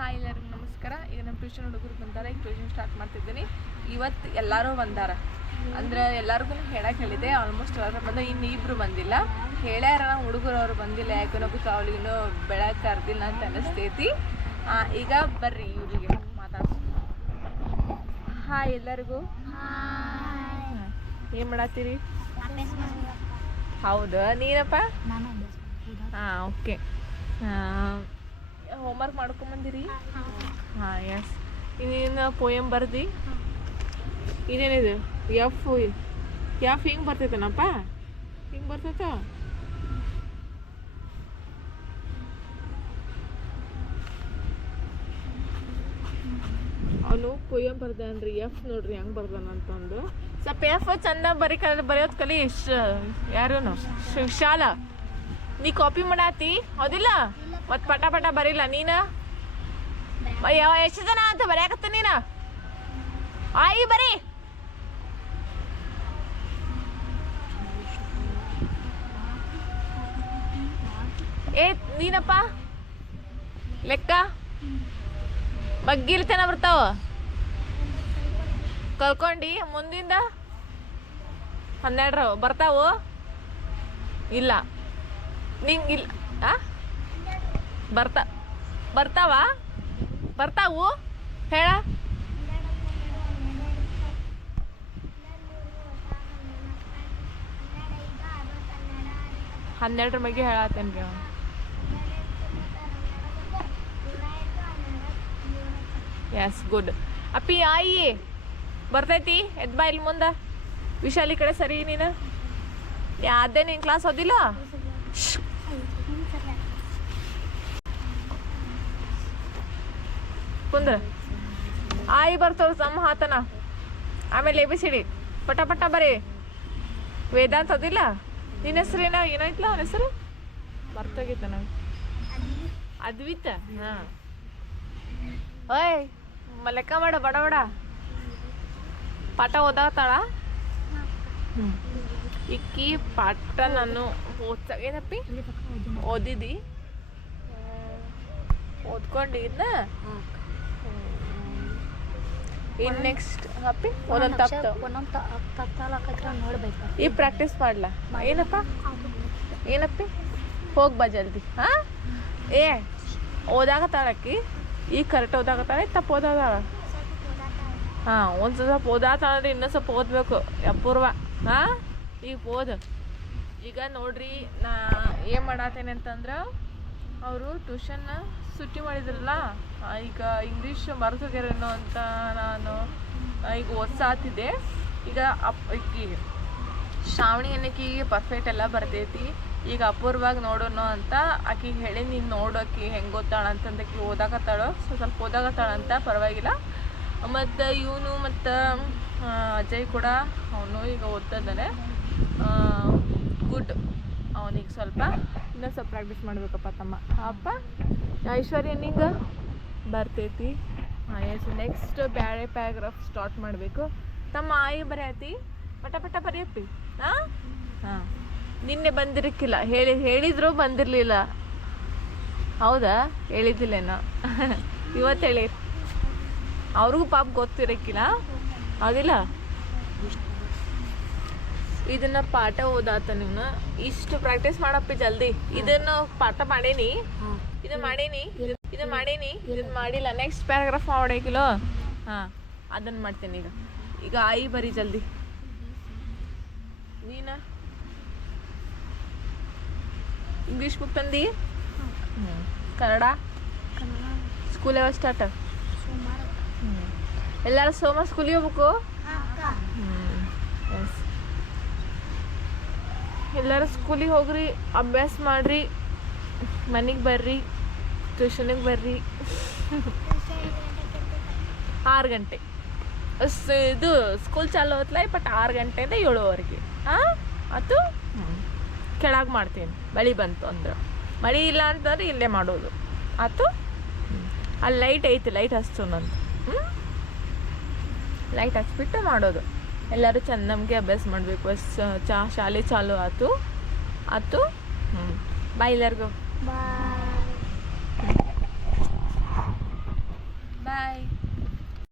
Hi ಎಲ್ಲರಿಗೂ ನಮಸ್ಕಾರ. ಈಗ ನಮ್ಮ ಟ್ಯೂಷನ್ ಹುಡುಗರು ಬಂದಾರ. ಈಗ ಟ್ಯೂಷನ್ ಸ್ಟಾರ್ಟ್ ಮಾಡ್ತಿದ್ದೀನಿ. ಇವತ್ತು ಎಲ್ಲರೂ ಬಂದಾರ ಅಂದ್ರೆ ಎಲ್ಲರಿಗೂ ಹೇಳಕ್ಕೆ ಹೇಳಿದೆ. ಆಲ್ಮೋಸ್ಟ್ ಎಲ್ಲರೂ ಬಂದ, ಇನ್ನು ಇಬ್ಬರು ಬಂದಿಲ್ಲ. ಹೇಳ್ಯಾರ ಹುಡುಗರು ಅವ್ರು ಬಂದಿಲ್ಲ, ಯಾಕೋ ಅವ್ಳಿಗಿನ್ನೂ ಬೆಳಗ್ಗೆ ಕರ್ದಿಲ್ಲ ಅಂತ ಅನ್ನಿಸ್ತೈತಿ. ಈಗ ಬರ್ರಿ ಇವ್ರಿಗೆ ಮಾತಾಡ್ಸಿ. ಹಾಯ್ ಎಲ್ಲರಿಗೂ. ಏನು ಮಾಡತ್ತೀರಿ? ಹೌದಾ, ನೀನಪ್ಪ? ಹಾಂ, ಓಕೆ. ಹೋಮ್ವರ್ಕ್ ಮಾಡ್ಕೊಂಬಂದಿರಿ? ಹಾಂ, ಎಸ್. ಇನ್ನೇನು ಪೋಯಮ್ ಬರ್ದಿ? ಇನ್ನೇನಿದು ಎಫ್ ಹಿಂಗೆ ಬರ್ತೈತನಪ್ಪ? ಹಿಂಗೆ ಬರ್ತೈತ? ಅವನು ಪೋಯಮ್ ಬರ್ದಾನ್ರಿ. ಎಫ್ ನೋಡ್ರಿ ಹೆಂಗೆ ಬರ್ದಾನಂತಂದು. ಸ್ವಲ್ಪ ಎಫ್ ಚಂದ ಬರೆಯೋದು ಕಲಿ. ಯಾರು ವಿಶಾಲ, ನೀ ಕಾಪಿ ಮಾಡಾತಿ ಹೌದಿಲ್ಲ? ಮತ್ತು ಪಟ ಪಟ ಬರೀಲ್ಲ ನೀನು. ಎಷ್ಟು ಜನ ಅಂತ ಬರ್ಯಾಕತ್ತ ನೀನು? ಆಯಿ ಬರೀ. ನೀನಪ್ಪ ಲೆಕ್ಕ ಬಗ್ಗಿಲ್ತೇನ ಬರ್ತಾವ ಕಲ್ಕೊಂಡಿ. ಮುಂದಿಂದ 12 ಬರ್ತಾವು ಇಲ್ಲ ನಿಂಗೆ ಇಲ್ಲ. ಬರ್ತಾವು ಹೇಳ. 12 ಬಗ್ಗೆ ಹೇಳತ್ತೇನೆ ರೀ. Yes, good. ಅಪ್ಪಿ ಆಯಿ ಬರ್ತೈತಿ. ಎದ್ ಬಾ ಇಲ್ಲಿ ಮುಂದೆ. ವಿಶಾಲಿ ಕಡೆ ಸರಿ. ನೀನು ಅದೇ ನಿನ್ನ ಕ್ಲಾಸ್ ಓದಿಲ್ಲ? ಕುಂದ್ರ. ಆಯಿ ಬರ್ತವ್ರು ಸಮ ಹಾತನ. ಆಮೇಲೆ ABCD ಪಟ ಪಟ ಬರೀ. ವೇದಾಂತ ಓದಿಲ್ಲ? ನಿನ್ನ ಹೆಸರು ಏನಾಯ್ತಲ್ಲ ಅವನ ಹೆಸರು? ಬರ್ತೋಗಿತ್ತ ನಂಗೆ. ಅದ್ವಿತ. ಹಾಂ, ಓಯ್ ಲೆಕ್ಕ ಮಾಡ ಬಡ ಬಡ. ಪಾಠ ಓದಾತಾಳ? ಇಕ್ಕಿ ಪಾಠ ನಾನು ಏನಪ್ಪಿ ಓದಿದಿ? ಓದ್ಕೊಂಡಿದ್ನ? ಇನ್ ನೆಕ್ಸ್ಟ್ ಹಪ್ಪಿ ಒಂದೊಂದು ಈ ಪ್ರಾಕ್ಟೀಸ್ ಮಾಡ್ಲಾ? ಏನಪ್ಪಿ ಹೋಗಿ ಬಾ ಜಲ್ದಿ. ಹಾಂ, ಓದಾಗತ್ತಾಳಕ್ಕಿ ಈಗ ಕರೆಕ್ಟ್ ಓದಾಗತ್ತಾಳೆ ತಪ್ಪು ಓದಾತಾಳ? ಹಾಂ, ಒಂದು ಸ್ವಲ್ಪ ಓದಾತಾಳ ಅಂದ್ರೆ ಇನ್ನೂ ಸ್ವಲ್ಪ ಓದಬೇಕು ಅಪೂರ್ವ. ಹಾಂ, ಈಗ ಓದು. ಈಗ ನೋಡ್ರಿ, ನಾ ಏನು ಮಾಡತ್ತೇನೆ ಅಂತಂದ್ರೆ, ಅವರು ಟ್ಯೂಷನ್ನ ಸುಟ್ಟಿ ಮಾಡಿದ್ರಲ್ಲ, ಈಗ ಇಂಗ್ಲೀಷ್ ಮರ್ತೋಗ್ಯಾರೇನೋ ಅಂತ ನಾನು ಈಗ ಓದ್ಸಾತಿದ್ದೆ. ಈಗ ಈಕಿ ಶ್ರಾವಣಿ ಅನ್ನೋಕಿಗೆ ಪರ್ಫೆಕ್ಟ್ ಎಲ್ಲ ಬರ್ತೈತಿ. ಈಗ ಅಪೂರ್ವಾಗಿ ನೋಡೋಣ ಅಂತ ಆಕಿಗೆ ಹೇಳಿ, ನೀನು ನೋಡೋಕೆ ಹೆಂಗೆ ಓದ್ತಾಳ ಅಂತಂದು ಆಕಿ ಓದಾಕತ್ತಾಳು. ಸ್ವಲ್ಪ ಓದಾಕತ್ತಾಳಂತ, ಪರವಾಗಿಲ್ಲ. ಮತ್ತು ಇವನು ಮತ್ತು ಅಜಯ್ ಕೂಡ ಅವನು ಈಗ ಓದ್ತಿದ್ದಾನೆ. ಗುಡ್. ಅವನಿಗೆ ಸ್ವಲ್ಪ ಇನ್ನೂ ಸ್ವಲ್ಪ ಪ್ರಾಕ್ಟೀಸ್ ಮಾಡಬೇಕಪ್ಪ ತಮ್ಮ. ಅಪ್ಪ ಐಶ್ವರ್ಯ ನಿಂಗೆ ಬರ್ತೈತಿ? ಹಾಂ, ಎಸ್. ನೆಕ್ಸ್ಟ್ ಬ್ಯಾರೆ ಪ್ಯಾರಾಗ್ರಾಫ್ ಸ್ಟಾರ್ಟ್ ಮಾಡಬೇಕು. ತಮ್ಮ ಆಯಿ ಬರೆಯತಿ ಪಟ ಪಟ ಬರೆಯಪ್ಪಿ. ಹಾಂ ಹಾಂ, ನಿನ್ನೆ ಬಂದಿರಕ್ಕಿಲ್ಲ. ಹೇಳಿದ್ರು ಬಂದಿರಲಿಲ್ಲ. ಹೌದಾ? ಹೇಳಿದ್ದಿಲ್ಲೇನೋ. ಇವತ್ತು ಹೇಳಿ. ಅವ್ರಿಗೂ ಪಾಪ ಗೊತ್ತಿರಕ್ಕಿಲ್ಲ ಹೌದಿಲ್ಲ? ಇದನ್ನ ಪಾಠ ಓದಾತ. ನೀವು ಇಷ್ಟು ಪ್ರಾಕ್ಟೀಸ್ ಮಾಡಪ್ಪಿ ಜಲ್ದಿ. ಇದನ್ನು ಪಾಠ ಮಾಡೇನಿ, ಇದನ್ನ ಮಾಡಿಲ್ಲ. ನೆಕ್ಸ್ಟ್ ಪ್ಯಾರಾಗ್ರಾಫ್ ಮಾಡಬೇಕಿಲ್ಲ? ಹಾಂ, ಅದನ್ನು ಮಾಡ್ತೇನೆ. ಈಗ ಆಯಿ ಬರೀ ಜಲ್ದಿ. ನೀನು ಇಂಗ್ಲೀಷ್ ಬುಕ್ ತಂದಿ? ಕನ್ನಡ ಸ್ಕೂಲ್ ಯಾವಾಗ ಸ್ಟಾರ್ಟ್? ಎಲ್ಲರೂ ಸೋಮವಾರ ಸ್ಕೂಲಿಗೆ ಹೋಗ್ಬೇಕು? ಎಸ್. ಎಲ್ಲರೂ ಸ್ಕೂಲಿಗೆ ಹೋಗ್ರಿ, ಅಭ್ಯಾಸ ಮಾಡಿರಿ, ಮನೆಗೆ ಬರ್ರಿ, ಟ್ಯೂಷನಿಗೆ ಬರ್ರಿ. 6 ಗಂಟೆ ಇದು ಸ್ಕೂಲ್ ಚಾಲು ಹೋತ್ಲ. ಬಟ್ 6 ಗಂಟೆಯಿಂದ 7:00ವರೆಗೆ. ಹಾಂ, ಅದು ಕೆಳಗೆ ಮಾಡ್ತೀನಿ. ಮಳೆ ಬಂತು ಅಂದ್ರೆ, ಮಳೆ ಇಲ್ಲ ಅಂತಂದ್ರೆ ಇಲ್ಲೇ ಮಾಡೋದು ಆಯ್ತು. ಅಲ್ಲಿ ಲೈಟ್ ಐತಿ, ಲೈಟ್ ಹಚ್ಚೋಣಂತ. ಲೈಟ್ ಹಚ್ಬಿಟ್ಟು ಮಾಡೋದು. ಎಲ್ಲರೂ ಚೆಂದ ನಮಗೆ ಅಭ್ಯಾಸ ಮಾಡಬೇಕು. ಶಾಲೆ ಚಾಲು ಆಯ್ತು. ಬಾಯ್ ಎಲ್ಲರಿಗೂ. ಬಾಯ್.